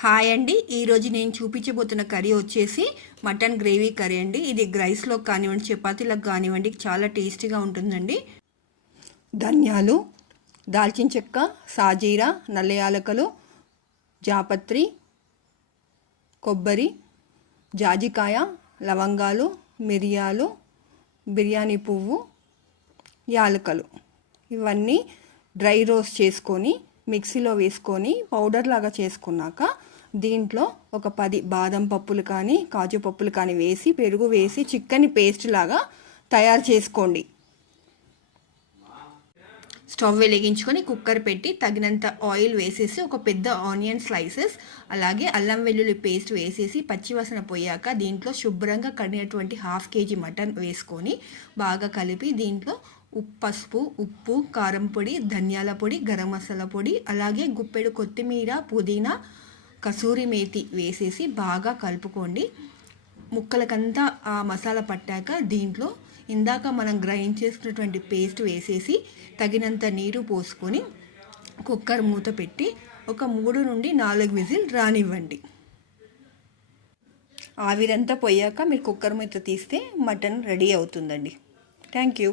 Hi అండి, ఈరోజు నేను చూపించబోతున్న కర్రీ వచ్చేసి మటన్ గ్రేవీ కర్రీ అండి. ఇది రైస్లో కానివ్వండి, చపాతీలకు కానివ్వండి చాలా టేస్టీగా ఉంటుందండి. ధనియాలు, దాల్చిన చెక్క, సాజీరా, నల్ల యాలకులు, జాపత్రి, కొబ్బరి, జాజికాయ, లవంగాలు, మిరియాలు, బిర్యానీ పువ్వు, యాలకులు ఇవన్నీ డ్రై రోస్ట్ చేసుకొని మిక్సీలో వేసుకొని పౌడర్ లాగా చేసుకున్నాక దీంట్లో ఒక 10 బాదం పప్పులు కానీ కాజు పప్పులు కానీ వేసి పెరుగు వేసి చిక్కని పేస్ట్ లాగా తయారు చేసుకోండి. స్టవ్ వెలిగించుకొని కుక్కర్ పెట్టి తగినంత ఆయిల్ వేసేసి ఒక పెద్ద ఆనియన్ స్లైసెస్ అలాగే అల్లం వెల్లుల్లి పేస్ట్ వేసేసి పచ్చివాసన పోయాక దీంట్లో శుభ్రంగా కడిగినటువంటి 1/2 kg మటన్ వేసుకొని బాగా కలిపి దీంట్లో పసుపు, ఉప్పు, కారం పొడి, ధనియాల పొడి, గరం మసాలా పొడి అలాగే గుప్పెడు కొత్తిమీర, పుదీనా, కసూరి మేతి వేసేసి బాగా కలుపుకోండి. ముక్కలకంతా ఆ మసాలా పట్టాక దీంట్లో ఇందాక మనం గ్రైండ్ చేసుకున్నటువంటి పేస్ట్ వేసేసి తగినంత నీరు పోసుకొని కుక్కర్ మూత పెట్టి ఒక 3 నుండి 4 విజిల్ రానివ్వండి. ఆవిరంతా పోయాక మీరు కుక్కర్ మూత తీస్తే మటన్ రెడీ అవుతుందండి. Thank you.